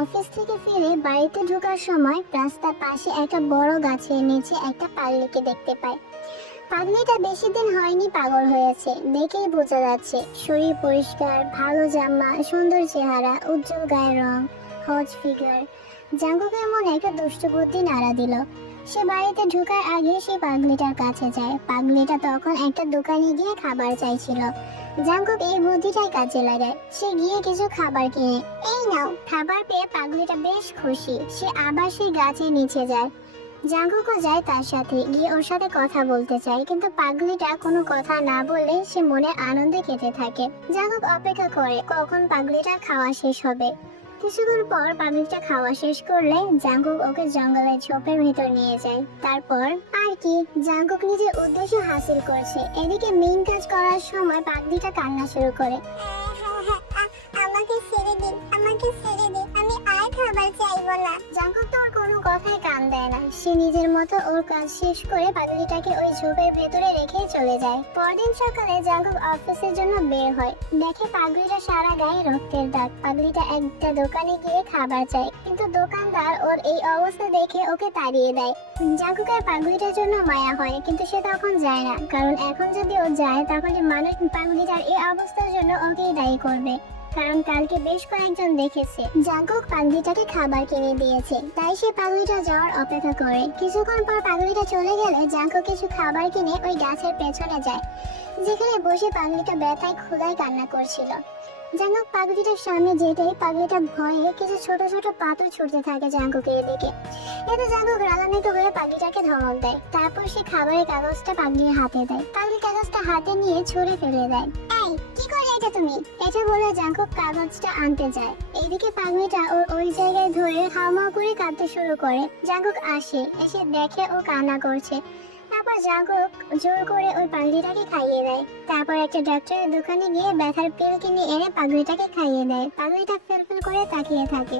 Office থেকে ফিরে বাড়িতে ঢোকার সময় রাস্তার পাশে একটা বড় গাছের নিচে একটা পাগলিকে দেখতে পায়। পাগলিটা বেশি দিন হয়নি পাগল হয়েছে, দেখেই বোঝা যাচ্ছে। শরীর পরিষ্কার, ভালো জামা, সুন্দর চেহারা, উজ্জ্বল গায়ের রং, হজ ফিগার। জাঙ্কুকের মনে একটা দুষ্ট বুদ্ধি নাড়া দিল। সে বাড়িতে ঢোকার আগে সে পাগলিটার কাছে যায়। পাগলিটা তখন একটা দোকানে গিয়ে খাবার চাইছিল। জাঙ্কুক এই বুদ্ধিটাই কাজে লাগায়। সে গিয়ে কিছু খাবার কিনে, এই নাও। খাবার পেয়ে পাগলিটা বেশ খুশি। সে আবার সেই গাছের নিচে যায়। জাঙ্কুকও যায় তার সাথে, গিয়ে ওর সাথে কথা বলতে চায়, কিন্তু পাগলিটা কোনো কথা না বলে সে মনে আনন্দে কেটে থাকে। জাঙ্কুক অপেক্ষা করে কখন পাগলিটার খাওয়া শেষ হবে। কিছুক্ষণ পর পাগলিটা খাওয়া শেষ করলে জাঙ্কুক ওকে জঙ্গলের ঝোপের ভিতর নিয়ে যায়। তারপর আর কি, জাঙ্কুক নিজের উদ্দেশ্য হাসিল করছে। এদিকে মেইন কাজ করার সময় পাগলিটা কান্না শুরু করে। আমাকে ছেড়ে দিন, আমাকে ছেড়ে দিন, আমি আর খাবার চাইবো না। জাঙ্কুক তো ওর কোনো কথায় কান দেয় না। সে নিজের মতো ওর কাজ শেষ করে পাগলিটাকে ওই ঝোপের ভেতরে রেখে চলে যায়। পরদিন সকালে জাঙ্কুক অফিসের জন্য বের হয়। দেখে পাগলিটা সারা গায়ে রক্তের দাগ। পাগলিটা একটা দোকানে গিয়ে খাবার চায়, কিন্তু দোকানদার ওর এই অবস্থা দেখে ওকে তাড়িয়ে দেয়। জাঙ্কুকের পাগলিটার জন্য মায়া হয়, কিন্তু সে তখন যায় না, কারণ এখন যদি ও যায় তাহলে মানুষ পাগলিটার এই অবস্থার জন্য ওকেই দায়ী করবে, কারণ কালকে বেশ কয়েকজন দেখেছে জাঙ্কুক পাগলিটাকে খাবার কিনে দিয়েছে। তাই সে পাগলিটা যাওয়ার অপেক্ষা করে। কিছুক্ষণ পর পাগলিটা চলে গেলে জাঙ্কুক কিছু খাবার কিনে ওই গাছের পেছনে যায়, যেখানে বসে পাগলিটা ব্যথায় ক্ষুধায় কান্না করছিল। জাঙ্কুক পাগলিটার সামনে যেতেই পাগলিটা ভয়ে কিছু ছোট ছোট পাথর ছুটতে থাকে জাঙ্কুকের দিকে। এতে জাঙ্কুক রাগান্বিত হয়ে পাগলিটাকে ধমক দেয়। তারপর সে খাবারের কাগজটা পাগলির হাতে দেয়। পাগলি কাগজটা হাতে নিয়ে ছুঁড়ে ফেলে দেয়। এই কি করলে এটা তুমি? এটা বলে জাঙ্কুক কাগজটা আনতে যায়। এইদিকে পাগলিটা ওই জায়গায় ধরে হাউমাউ করে কাঁদতে শুরু করে। জাঙ্কুক এসে দেখে ও কান্না করছে। তারপর জাঙ্কুক জোর করে ওই পাগলিটাকে খাইয়ে দেয়। তারপর একটা ডাক্তারের দোকানে গিয়ে ব্যথার পিল কিনে এনে পাগলিটাকে খাইয়ে দেয়। পাগলিটা ফেলফেল করে তাকিয়ে থাকে।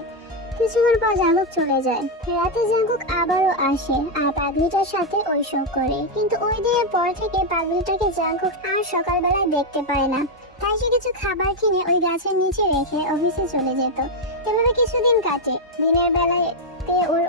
কিছুক্ষণ পর জাঙ্কুক চলে যায়। রাতে জাঙ্কুক আবারও আসে আর পাগলিটার সাথে ঐসব করে, কিন্তু ওই দিনের পর থেকে পাগলিটাকে জাঙ্কুক আর সকালবেলায় দেখতে পায় না। তাই সে কিছু খাবার কিনে ওই গাছের নিচে রেখে অফিসে চলে যেত। এভাবে কিছুদিন কাটে। দিনের বেলায়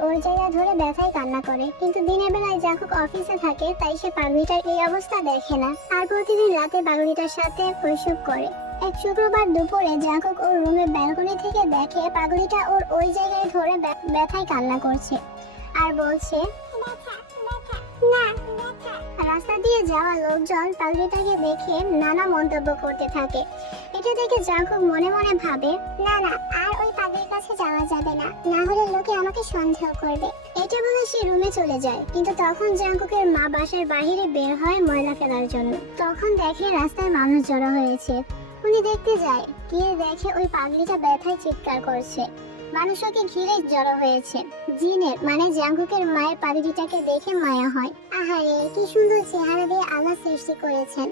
ওর জায়গা ধরে ব্যথায় কান্না করে, কিন্তু দিনের বেলায় জাঙ্কুক অফিসে থাকে, তাই সে পাগলিটার এই অবস্থা দেখে না আর প্রতিদিন রাতে পাগলিটার সাথে ঐসব করে। এক শুক্রবার দুপুরে জাঙ্কুক ওর রুমের ব্যালকনি থেকে দেখে পাগলিটা ওই জায়গায় ধরে ব্যথায় কান্না করছে আর বলছে রাস্তা দিয়ে যাওয়া লোকজন পাগলিটাকে দেখে নানা মন্তব্য করতে থাকে। এটা দেখে জাঙ্কুক মনে মনে ভাবে, না না, আর ওই পাগলির কাছে যাওয়া যাবে না, না হলে লোকে আমাকে সন্দেহ করবে। এটা বলে সে রুমে চলে যায়। কিন্তু তখন জাঙ্কুকের মা বাসার বাইরে বের হয় ময়লা ফেলার জন্য। তখন দেখে রাস্তায় মানুষ জড়ো হয়েছে। উনি দেখতে যায়, গিয়ে দেখে ওই পাগলিটা ব্যথায় চিৎকার করছে। মানুষ ওকে ঘিরে জড়ো হয়েছে। জিনের মানে জাঙ্কুকের মায়ের পাগলিটাকে দেখে মায়া হয়। আহারে, কি সুন্দর চেহারা দিয়ে আল্লাহ সৃষ্টি করেছেন,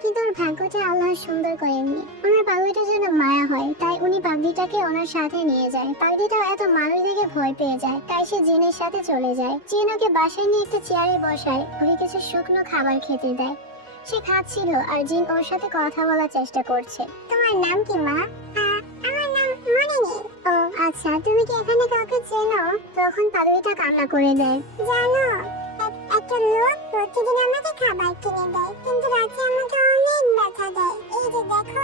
কিন্তু ওর ভাগ্যটা আল্লাহ সুন্দর করেননি। ওনার পাগলিটার জন্য মায়া হয়, তাই উনি পাগলিটাকে ওনার সাথে নিয়ে যায়। পাগলিটাও এত মানুষ দেখে ভয় পেয়ে যায়, তাই সে জিনের সাথে চলে যায়। জিন ওকে বাসায় নিয়ে একটা চেয়ারে বসায়, ওকে কিছু শুকনো খাবার খেতে দেয়। সে খাচ্ছিল আর জিন ওর সাথে কথা বলার চেষ্টা করছে। তোমার নাম কি মা? আমার নাম মনিনি। ও আচ্ছা, তুমি কি এখানে কাউকে চেনো? তখন পাগলিটা কান্না করে দেয়। জানো, একটা লোক প্রতিদিন আমাকে খাবার কিনে দেয়, কিন্তু রাতে আমাকে অনেক ব্যথা দেয়। এই যে দেখো,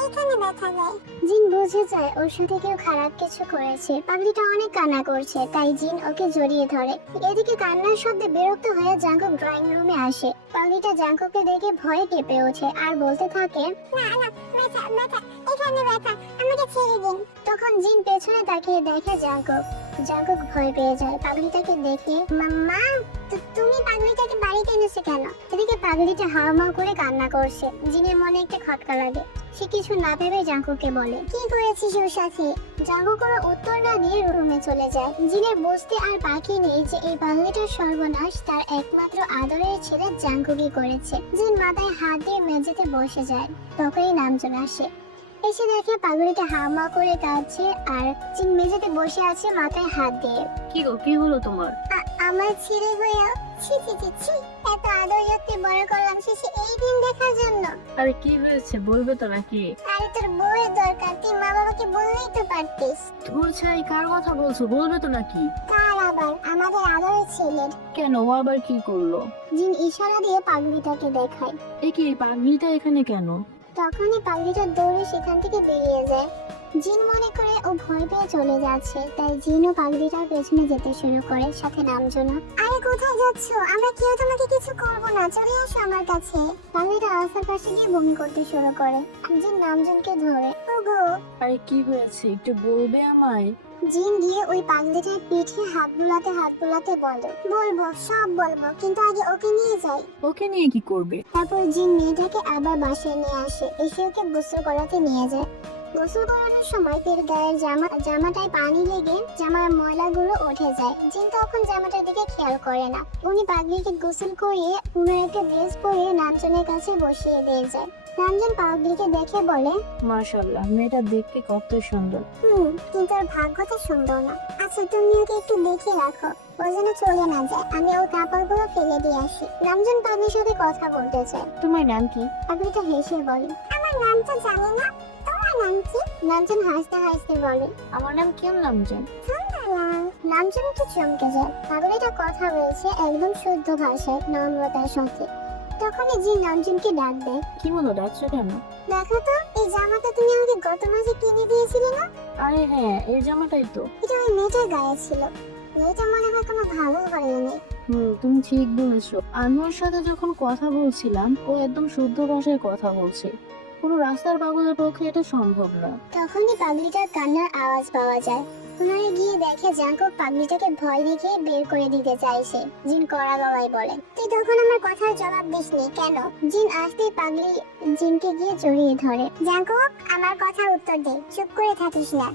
এইখানে ব্যথা দেয়। জিন বুঝে যায় ওর সাথে কেউ খারাপ কিছু করেছে। পাগলিটা অনেক কান্না করছে, তাই জিন ওকে জড়িয়ে ধরে। এদিকে কান্নার শব্দে বিরক্ত হয়ে জাঙ্কুক ড্রয়িং রুমে আসে। পাগলিটা জাঙ্কুককে দেখে ভয়ে কেঁপে ওঠে আর বলতে থাকে, না না, ব্যথা ব্যথা, এখানে ব্যথা, আমাকে ছেড়ে দিন। তখন জিন পেছনে তাকিয়ে দেখে জাঙ্কুক ভয় পেয়ে যায়। পাগলিটাকে দেখে, মা, তুমি পাগলিটাকে বাড়িতে এনেছো কেন? এদিকে পাগলিটা হাউমাউ করে কান্না করছে। জিনের মনে একটা খটকা লাগে। সে কিছু না ভেবে জাঙ্কুককে বলে, কি করেছিস ওর সাথে? জাঙ্কুক কোনো উত্তর না দিয়ে রুমে চলে যায়। জিনের বুঝতে আর বাকি নেই যে এই পাগলিটার সর্বনাশ তার একমাত্র আদরের ছেলে জাঙ্কুকই করেছে। জিন মাথায় হাত দিয়ে মেঝেতে বসে যায়। তখনই নামজন আসে। এসে দেখে পাগলিটা হাউমাউ করে কাঁদছে আর জিন মেঝেতে বসে আছে মাথায় হাত দিয়ে। কি গো, কি হলো তোমার? আমার ছেলে হয়ে ছি ছি ছি ছি, এত আদর যত্নে বড় করলাম, শেষে এই দিন দেখার জন্য। আরে কি হয়েছে বলবে তো নাকি? আরে তোর বউয়ের দরকার, তুই মা বাবাকে বললেই তো পারতিস। ধুর ছাই, কার কথা বলছো? বলবে তো নাকি? কার আবার? আমাদের আদরের ছেলের। কেন, ও আবার কি করলো? জিন ইশারা দিয়ে পাগড়িটাকে দেখায়। এ কি, পাগলিটা এখানে কেন? তখনই পাগড়িটা দৌড়ে সেখান থেকে বেরিয়ে যায়। জিন মনে করে ও ভয় পেয়ে চলে যাচ্ছে, তাই জিনও পাগড়িটার পেছনে যেতে শুরু করে, সাথে নামজনও। আরে কোথায় যাচ্ছো? আমরা কেউ তোমাকে কিছু করব না, চলে আসো আমার কাছে। পাগড়িটা রাস্তার পাশে গিয়ে বমি করতে শুরু করে। জিন নামজনকে ধরে। ওগো। আরে কি হয়েছে একটু বলবে আমায়? জিন গিয়ে ওই পাগড়িটার পিঠে হাত বুলাতে বলে, বলবো, সব বলবো, কিন্তু আগে ওকে নিয়ে যাই। ওকে নিয়ে কি করবে? তারপর জিন মেয়েটাকে আবার বাসায় নিয়ে আসে, এসে ওকে গোসল করাতে নিয়ে যায়। গোসল করানোর সময় তের গায়ের জামাটায় পানি লেগে জামার ময়লাগুলো উঠে যায়। জিন তখন জামাটার দিকে খেয়াল করে না। উনি পাগলিকে গোসল করিয়ে পুনরায় একটা ড্রেস পরিয়ে নামজনের কাছে বসিয়ে দিয়ে যায়। নামজন পাগলিকে দেখে বলে, মাশাআল্লাহ, মেয়েটা দেখতে কত সুন্দর। কিন্তু ওর ভাগ্যটা সুন্দর না। আচ্ছা, তুমি ওকে একটু দেখে রাখো, ও যেন চলে না যায়। আমি ওর কাপড়গুলো ফেলে দিয়ে আসি। নামজন পাগলির সাথে কথা বলতে চায়। তোমার নাম কি? পাগলিটা হেসে বলে, আমার নাম তো জানি না, তোমার নাম কি? নামজন হাসতে হাসতে বলে, আমার নাম কেমন নামজন? নামজন তো চমকে যায়। পাগলিটা কথা বলছে একদম শুদ্ধ ভাষায়, নম্রতার সাথে। তখনই জিন নামজনকে ডাক দেয়। কি বলো, ডাকছো কেন? দেখো তো, এই জামাটা তুমি আমাকে গত মাসে কিনে দিয়েছিলে না? আরে হ্যাঁ, এই জামাটাই তো। এটা ওই মেয়েটার গায়ে ছিল। মেয়েটা মনে হয় কোনো ভালো ঘরে নেই। তুমি ঠিক বলেছো। আমি ওর সাথে যখন কথা বলছিলাম, ও একদম শুদ্ধ ভাষায় কথা বলছে। কোনো রাস্তার পাগলের পক্ষে এটা সম্ভব না। তখনই পাগলিটার কান্নার আওয়াজ পাওয়া যায়। পুনরায় গিয়ে দেখে জাঙ্কুক পাগলিটাকে ভয় দেখিয়ে বের করে দিতে চাইছে। জিন কড়া গলায় বলে, তুই তখন আমার কথার জবাব দিসনি কেন? জিন আসতেই পাগলি জিনকে গিয়ে জড়িয়ে ধরে। জাঙ্কুক, আমার কথার উত্তর দে, চুপ করে থাকিস না।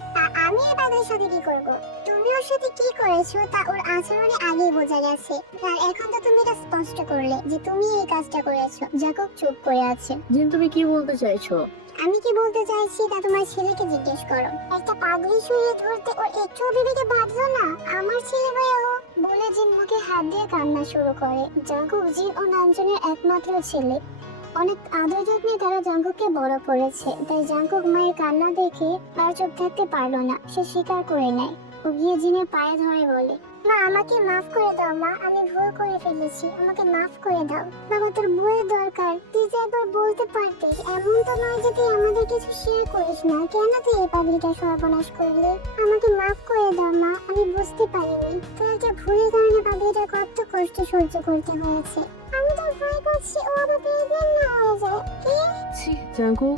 আমি এই পাগলির সাথে কি করব? তুমি ওর সাথে কি করেছো তা ওর আচরণে আগেই বোঝা গেছে, আর এখন তো তুমি এটা স্পষ্ট করলে যে তুমি এই কাজটা করেছো। জাঙ্কুক চুপ করে আছে। জিন, তুমি কি বলতে চাইছো? আমি কি বলতে চাইছি তা তোমার ছেলেকে জিজ্ঞেস করো। একটা পাগলি শুয়ে ধরতে ওর একটু বিবেকে বাঁধলো না? আমার ছেলে হয়ে ও। বলে জিন মুখে হাত দিয়ে কান্না শুরু করে। জাঙ্কুক জিন ও নামজনের একমাত্র ছেলে। অনেক আদর যত্নে তারা জাঙ্কুককে বড় করেছে, তাই জাঙ্কুক মায়ের কান্না দেখে আর চুপ থাকতে পারলো না। সে স্বীকার করে নেয়। ও গিয়ে জিনের পায়ে ধরে বলে, মা, আমাকে মাফ করে দাও মা, আমি ভুল করে ফেলেছি, আমাকে মাফ করে দাও। বাবা, তোর বইয়ের দরকার, তুই যে একবার বলতে পারতিস। এমন তো নয় যে তুই আমাদের কিছু শেয়ার করিস না। কেন তুই এই পাগলিটা সর্বনাশ করলি? আমাকে মাফ করে দাও মা, আমি বুঝতে পারিনি। তোর একটা ভুলের কারণে পাগলিটার কত কষ্ট সহ্য করতে হয়েছে। আমি তো ভয় করছি ও আবার প্রেগনেন্ট না হয়ে যায়। কি? ছি জাঙ্কুক,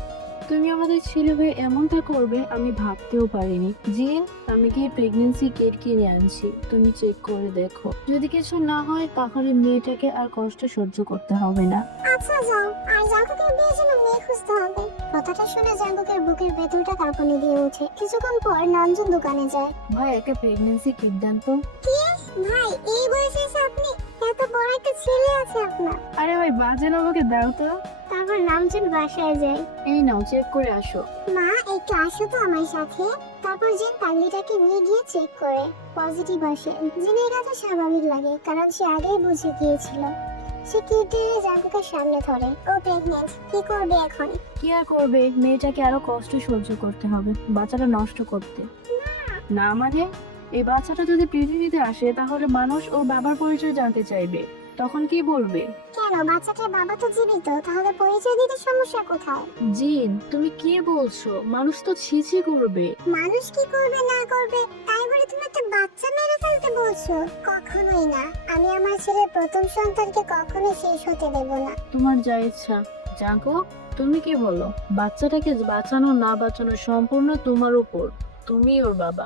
তুমি আমাদের ছেলে হয়ে এমনটা করবে আমি ভাবতেও পারিনি। জিন, আমি গিয়ে প্রেগন্যান্সি কিট কিনে আনছি, তুমি চেক করে দেখো। যদি কিছু না হয় তাহলে মেয়েটাকে আর কষ্ট সহ্য করতে হবে না। আচ্ছা যাও, আর জাঙ্কুকের বিয়ের জন্য মেয়ে খুঁজতে হবে। কথাটা শুনে জাঙ্কুকের বুকের ভেতরটা কাঁপুনি দিয়ে ওঠে। কিছুক্ষণ পর নামজন দোকানে যায়। ভাই, একটা প্রেগন্যান্সি কিট দেন তো। কি ভাই, এই বয়সে এসে আপনি? এত বড় একটা ছেলে আছে আপনার। আরে ভাই, বাজে আমাকে দাও তো। তারপর নামজন বাসায় যায়। এই নাও, চেক করে আসো। মা, একটু আসো তো আমার সাথে। তারপর জিন পাগলিটাকে নিয়ে গিয়ে চেক করে, পজিটিভ আসে। জিনের কাছে স্বাভাবিক লাগে, কারণ সে আগেই বুঝে গিয়েছিল। সে কিটে জাঙ্কুকের সামনে ধরে। ও প্রেগনেন্ট, কি করবে এখন? কি আর করবে, মেয়েটাকে আরো কষ্ট সহ্য করতে হবে বাচ্চাটা নষ্ট করতে। না মানে, এই বাচ্চাটা যদি পৃথিবীতে আসে তাহলে মানুষ ওর বাবার পরিচয় জানতে চাইবে, তখন কি বলবে? কেন, বাচ্চাটার বাবা তো জীবিত, তাহলে পরিচয় দিতে সমস্যা কোথায়? জিন, তুমি কি বলছো? মানুষ তো ছিছি করবে। মানুষ কি করবে না করবে তাই বলে তুমি একটা বাচ্চা মেরে ফেলতে বলছো? কখনোই না। আমি আমার ছেলের প্রথম সন্তানকে কখনোই শেষ হতে দেব না। তোমার যা ইচ্ছা। জাগো, তুমি কি বলো? বাচ্চাটাকে বাঁচানো না বাঁচানো সম্পূর্ণ তোমার উপর, তুমি ওর বাবা।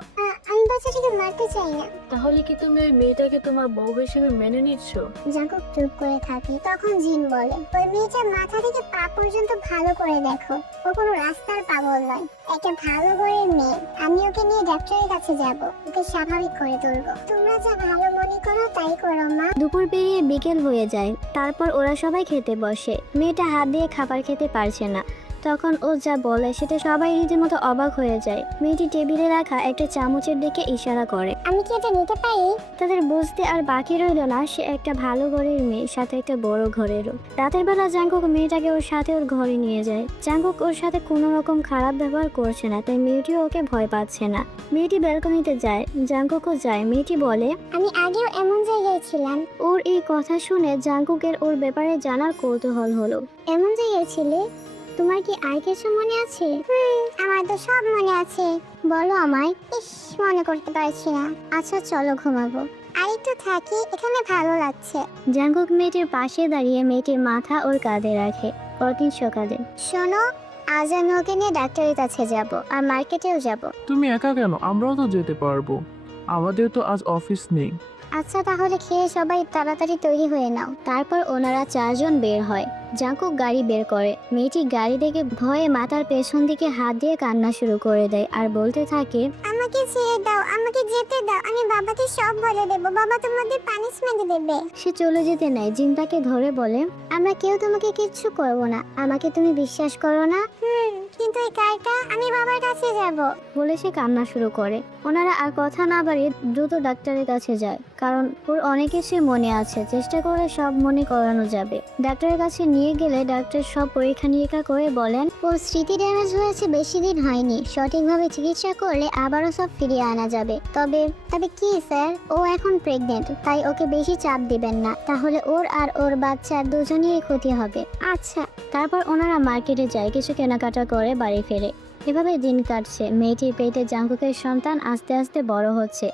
আমি বাচ্চাটাকে মারতে চাই না। তাহলে কি তুমি ওই মেয়েটাকে তোমার বউ হিসেবে মেনে নিচ্ছ? জাঙ্কুক চুপ করে থাকে। তখন জিন বলে, ওই মেয়েটার মাথা থেকে পা পর্যন্ত ভালো করে দেখো। ও কোনো রাস্তার পাগল নয়, একটা ভালো ঘরের মেয়ে। আমি ওকে নিয়ে ডাক্তারের কাছে যাব, ওকে স্বাভাবিক করে তুলবো। তোমরা যা ভালো মনে করো তাই করো মা। দুপুর পেরিয়ে বিকেল হয়ে যায়। তারপর ওরা সবাই খেতে বসে। মেয়েটা হাত দিয়ে খাবার খেতে পারছে না, তখন ও যা বলে সেটা সবাই রীতিমতো অবাক হয়ে যায়। মেয়েটি টেবিলে রাখা একটা চামচের দিকে ইশারা করে। আমি কি এটা নিতে পারি? তাদের বুঝতে আর বাকি রইল না, সে একটা ভালো ঘরের মেয়ে, সাথে একটা বড় ঘরেরও। রাতের বেলা জাঙ্কুক মেয়েটাকে ওর সাথে ওর ঘরে নিয়ে যায়। জাঙ্কুক ওর সাথে কোনো রকম খারাপ ব্যবহার করছে না, তাই মেয়েটিও ওকে ভয় পাচ্ছে না। মেয়েটি ব্যালকনিতে যায়, জাঙ্কুকও যায়। মেয়েটি বলে, আমি আগেও এমন জায়গায় ছিলাম। ওর এই কথা শুনে জাঙ্কুকের ওর ব্যাপারে জানার কৌতূহল হলো। এমন জায়গায় ছিলে? তোমার কি আর কিছু মনে আছে? আমার তো সব মনে আছে। বলো আমায়। ইস, মনে করতে পারছি না। আচ্ছা চলো ঘুমাবো। আর একটু থাকি, এখানে ভালো লাগছে। জাঙ্কুক মেয়েটির পাশে দাঁড়িয়ে মেয়েটির মাথা ওর কাঁধে রাখে। পরদিন সকালে, শোনো, আজ আমি ওকে নিয়ে ডাক্তারের কাছে যাব আর মার্কেটেও যাব। তুমি একা কেন? আমরাও তো যেতে পারবো। আমাদের তো আজ অফিস নেই। আচ্ছা তাহলে খেয়ে সবাই তাড়াতাড়ি তৈরি হয়ে নাও। তারপর ওনারা চারজন বের হয়। জাঙ্কুক গাড়ি বের করে। মেয়েটি গাড়ি দেখে ভয়ে মাথার পেছন দিকে হাত দিয়ে কান্না শুরু করে দেয় আর বলতে থাকে, আমাকে ছেড়ে দাও, আমাকে যেতে দাও। আমি বাবাকে সব বলে দেব। বাবা তোমাদের পানিশমেন্ট দেবে। সে চলে যেতে নেয়। জিন তাকে ধরে বলে, আমরা কেউ তোমাকে কিচ্ছু করব না। আমাকে তুমি বিশ্বাস করো না? কিন্তু এই কারটা আমি বাবার কাছে যাব। বলে সে কান্না শুরু করে। ওনারা আর কথা না বাড়িয়ে দ্রুত ডাক্তারের কাছে যায়, কারণ ওর অনেক কিছু মনে আছে, চেষ্টা করে সব মনে করানো যাবে। ডাক্তারের কাছে নিয়ে গেলে ডাক্তার সব পরীক্ষা নিরীক্ষা করে বলেন, ওর স্মৃতি ড্যামেজ হয়েছে, বেশি দিন হয়নি। সঠিকভাবে চিকিৎসা করলে আবারও সব ফিরিয়ে আনা যাবে। তবে কি স্যার, ও এখন প্রেগনেন্ট, তাই ওকে বেশি চাপ দিবেন না, তাহলে ওর আর ওর বাচ্চার দুজনেরই ক্ষতি হবে। আচ্ছা। তারপর ওনারা মার্কেটে যায়, কিছু কেনাকাটা করে বাড়ি ফেরে। এভাবে দিন কাটছে। মেয়েটির পেটে জাঙ্কুকের সন্তান আস্তে আস্তে বড় হচ্ছে।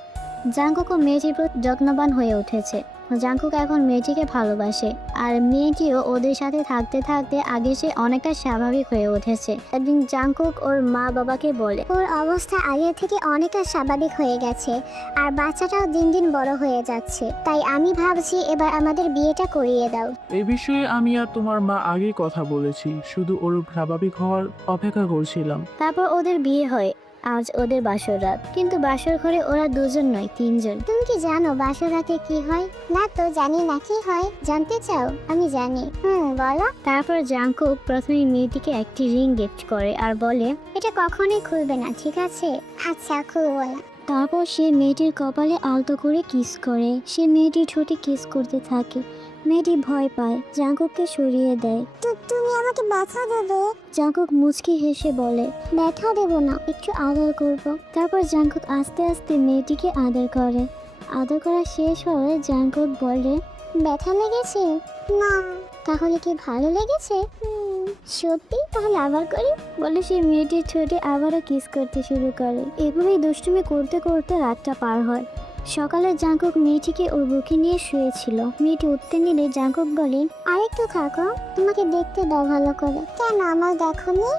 জাঙ্কুকও মেয়েটির প্রতি যত্নবান হয়ে উঠেছে। জাঙ্কুক এখন মেয়েটিকে ভালোবাসে, আর মেয়েটিও ওদের সাথে থাকতে থাকতে আগে সে অনেকটা স্বাভাবিক হয়ে উঠেছে। একদিন জাঙ্কুক ওর মা বাবাকে বলে, ওর অবস্থা আগে থেকে অনেকটা স্বাভাবিক হয়ে গেছে, আর বাচ্চাটাও দিন দিন বড় হয়ে যাচ্ছে। তাই আমি ভাবছি এবার আমাদের বিয়েটা করিয়ে দাও। এই বিষয়ে আমি আর তোমার মা আগেই কথা বলেছি, শুধু ওর স্বাভাবিক হওয়ার অপেক্ষা করছিলাম। তারপর ওদের বিয়ে হয়। আজ ওদের বাসর রাত, কিন্তু বাসর ঘরে ওরা দুজন নয়, তিনজন। তুমি কি জানো বাসর রাতে কি হয়? না তো জানি না, কি হয় জানতে চাও? আমি জানি। বলো। তারপর জাঙ্কুক প্রথমে মেয়েটিকে একটি রিং গিফট করে আর বলে, এটা কখনোই খুলবে না, ঠিক আছে? আচ্ছা, খুলবো না। তারপর সে মেয়েটির কপালে আলতো করে কিস করে। সে মেয়েটির ঠোঁটে কিস করতে থাকে। মেয়েটি ভয় পায়, জাঙ্কুককে সরিয়ে দেয়। তুমি আমাকে ব্যথা দেবে? জাঙ্কুক মুচকি হেসে বলে, ব্যথা দেবো না, একটু আদর করবো। তারপর জাঙ্কুক আস্তে আস্তে মেয়েটিকে আদর করে। আদর করা শেষ হলে জাঙ্কুক বলে, ব্যথা লেগেছে? না। তাহলে কি ভালো লেগেছে? সত্যি? তাহলে আবার করি। বলে সে মেয়েটির ঠোঁটে আবারও কিস করতে শুরু করে। এভাবেই দুষ্টুমি করতে করতে রাতটা পার হয়। সকালে জাঙ্কুক মেয়েটিকে ওর বুকে নিয়ে শুয়েছিল। মেয়েটি উঠতে নিলে জাঙ্কুক বলে, আরেকটু থাকো, তোমাকে দেখতে দাও ভালো করে। কেন আমার দেখোনি?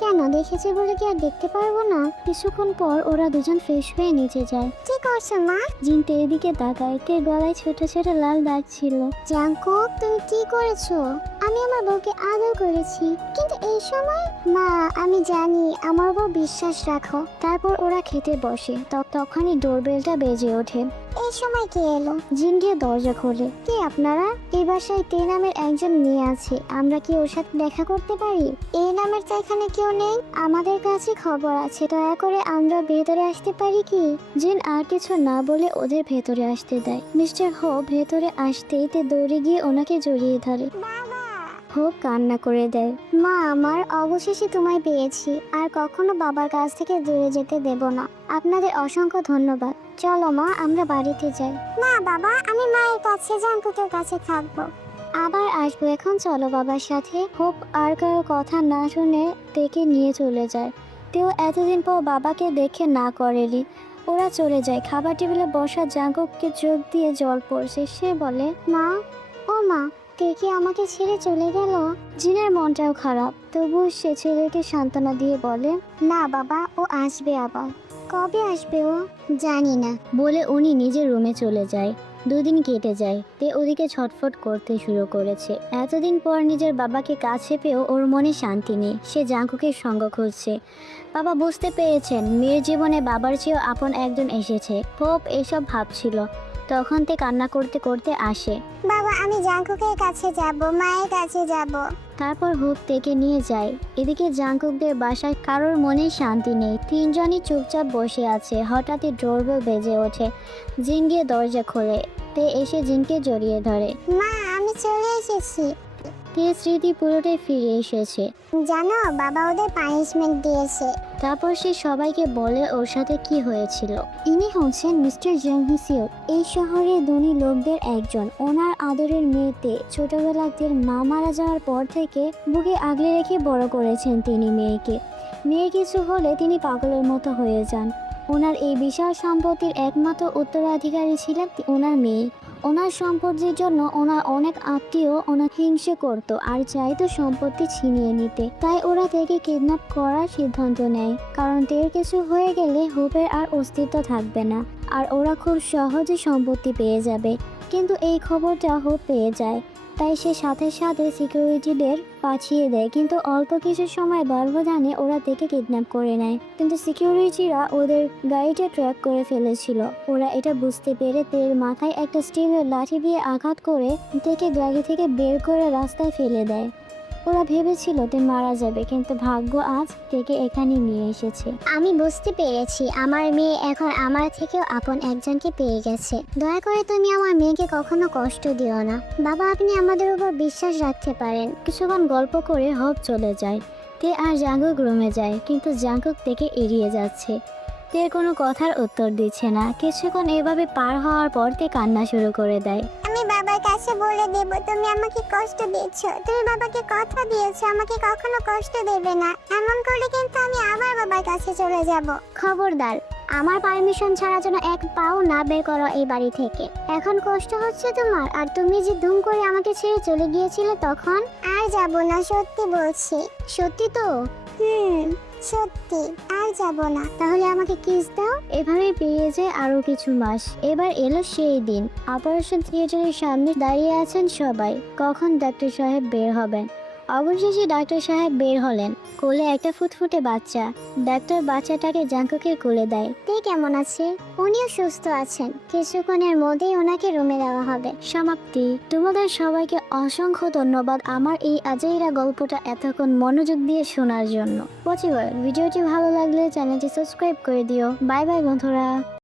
কেন, দেখেছে বলে কি আর দেখতে পারবো না? কিছুক্ষণ পর ওরা দুজন ফ্রেশ হয়ে নিচে যায়। কি করছো মা? জিন তের দিকে তাকায়। তের গলায় ছোট ছোট লাল দাগ ছিল। জাঙ্কুক, তুমি কি করেছো? আমি আমার বউকে আদর করেছি, কিন্তু এই সময়? মা, আমি জানি, আমার উপর বিশ্বাস রাখো। তারপর ওরা খেতে বসে। তখনই ডোরবেলটা বেজে ওঠে। এই সময় কে এলো? জিন গিয়ে দরজা খোলে। কে আপনারা? এই বাসায় তে নামের একজন মেয়ে আছে, আমরা কি ওর সাথে দেখা করতে পারি? এই নামের তো এখানে কেউ নেই। আমাদের কাছে খবর আছে, দয়া করে আমরা ভেতরে আসতে পারি কি? জিন আর কিছু না বলে ওদের ভেতরে আসতে দেয়। মিস্টার হো ভেতরে আসতেই তে দৌড়ে গিয়ে ওনাকে জড়িয়ে ধরে। হো কান্না করে দেয়। মা আমার, অবশেষে তোমায় পেয়েছি, আর কখনো বাবার কাছ থেকে দূরে যেতে দেব না। আপনাদের অসংখ্য ধন্যবাদ। চলো মা, আমরা বাড়িতে যাই। না বাবা, আমি মায়ের কাছে, জাঙ্কুকের কাছে থাকবো। আবার আসবো, এখন চলো বাবার সাথে। হোপ আর কারো কথা না শুনে তেকে নিয়ে চলে যায়। তেও এতদিন পর বাবাকে দেখে না করেনি। ওরা চলে যায়। খাবার টেবিলে বসা জাঙ্কুককে চোখ দিয়ে জল পড়ছে। সে বলে, মা, ও মা, তে কি আমাকে ছেড়ে চলে গেল? জিনের মনটাও খারাপ, তবু সে ছেলেকে সান্ত্বনা দিয়ে বলে, না বাবা, ও আসবে আবার। কবে আসবে ও? জানি না। বলে উনি নিজের রুমে চলে যায়। দুদিন কেটে যায়। তে ওদিকে ছটফট করতে শুরু করেছে। এতদিন পর নিজের বাবাকে কাছে পেয়েও ওর মনে শান্তি নেই। সে জাঙ্কুকের সঙ্গ খুঁজছে। বাবা বুঝতে পেরেছেন মেয়ের জীবনে বাবার চেয়েও আপন একজন এসেছে। পোপ এসব ভাবছিল। তখন তে কান্না করতে করতে আসে। বাবা আমি জাঙ্কুকের কাছে যাব, মায়ের কাছে যাব। তারপর হুপ থেকে নিয়ে যায়। এদিকে জাঙ্কুকদের বাসায় কারোর মনে শান্তি নেই, তিনজনই চুপচাপ বসে আছে। হঠাৎই ডোরবেল বেজে ওঠে। জিন গিয়ে দরজা খোলে। তে এসে জিনকে জড়িয়ে ধরে। মা আমি চলে এসেছি। তে স্মৃতি পুরোটাই ফিরে এসেছে। জানো বাবা ওদের পানিশমেন্ট দিয়েছে। তারপর সে সবাইকে বলে ওর সাথে কি হয়েছিল। ইনি হচ্ছেন মিস্টার জংহিসিও, এই শহরের ধনী লোকদের একজন। ওনার আদরের মেয়েতে ছোটবেলাতে মা মারা যাওয়ার পর থেকে বুকে আগলে রেখে বড় করেছেন তিনি মেয়েকে। মেয়ে কিছু হলে তিনি পাগলের মতো হয়ে যান। ওনার এই বিশাল সম্পত্তির একমাত্র উত্তরাধিকারী ছিলেন ওনার মেয়ে। ওনার সম্পত্তির জন্য ওনার অনেক আত্মীয় ওনার হিংসে করত আর চাইতো সম্পত্তি ছিনিয়ে নিতে। তাই ওরা তাকে কিডন্যাপ করার সিদ্ধান্ত নেয়, কারণ তের কিছু হয়ে গেলে হোপের আর অস্তিত্ব থাকবে না আর ওরা খুব সহজে সম্পত্তি পেয়ে যাবে। কিন্তু এই খবরটা হোপ পেয়ে যায়, তাই সে সাথে সাথে সিকিউরিটিদের পাঠিয়ে দেয়। কিন্তু অল্প কিছু সময় ব্যবধানে ওরা তাকে কিডন্যাপ করে নেয়। কিন্তু সিকিউরিটিরা ওদের গাড়িটা ট্র্যাক করে ফেলেছিল। ওরা এটা বুঝতে পেরে তের মাথায় একটা স্টিলের লাঠি দিয়ে আঘাত করে তাকে গাড়ি থেকে বের করে রাস্তায় ফেলে দেয়। ওরা ভেবেছিল তে মারা যাবে, কিন্তু ভাগ্য আজ থেকে এখানে নিয়ে এসেছে। আমি বুঝতে পেরেছি আমার মেয়ে এখন আমার থেকেও আপন একজনকে পেয়ে গেছে। দয়া করে তুমি আমার মেয়েকে কখনো কষ্ট দিও না। বাবা আপনি আমাদের উপর বিশ্বাস রাখতে পারেন। কিছুক্ষণ গল্প করে হোপ চলে যায়। তে আর জাঙ্কুক রুমে যায়, কিন্তু জাঙ্কুক থেকে এড়িয়ে যাচ্ছে। তের কোনো কথার উত্তর দিচ্ছে না। কিছুক্ষণ এভাবে পার হওয়ার পর তে কান্না শুরু করে দেয়। আমি বাবার কাছে বলে দেব তুমি আমাকে কষ্ট দিচ্ছ। তুমি বাবাকে কথা দিয়েছো আমাকে কখনো কষ্ট দেবে না। এমন করলে কিন্তু আমি আবার বাবার কাছে চলে যাব। খবরদার, আমার পারমিশন ছাড়া যেন এক পাও না বের করো এই বাড়ি থেকে। এখন কষ্ট হচ্ছে তোমার? আর তুমি যে দুম করে আমাকে ছেড়ে চলে গিয়েছিলে তখন? আর যাব না, সত্যি বলছি। সত্যি তো? সত্যি আর যাব না। তাহলে আমাকে কিস দাও। এভাবে পেরিয়ে যায় আরো কিছু মাস। এবার এলো সেই দিন। অপারেশন থিয়েটারের সামনে দাঁড়িয়ে আছেন সবাই, কখন ডাক্তার সাহেব বের হবেন। অবশেষে ডাক্তার সাহেব বের হলেন, কোলে একটা ফুটফুটে বাচ্চা। ডাক্তার বাচ্চাটাকে জাঙ্কুকে কোলে দেয়। তে কেমন আছে? উনিও সুস্থ আছেন। কিছুক্ষণের মধ্যেই ওনাকে রুমে দেওয়া হবে। সমাপ্তি। তোমাদের সবাইকে অসংখ্য ধন্যবাদ আমার এই আজাইরা গল্পটা এতক্ষণ মনোযোগ দিয়ে শোনার জন্য। পরিবার, ভিডিওটি ভালো লাগলে চ্যানেলটি সাবস্ক্রাইব করে দিও। বাই বাই বন্ধুরা।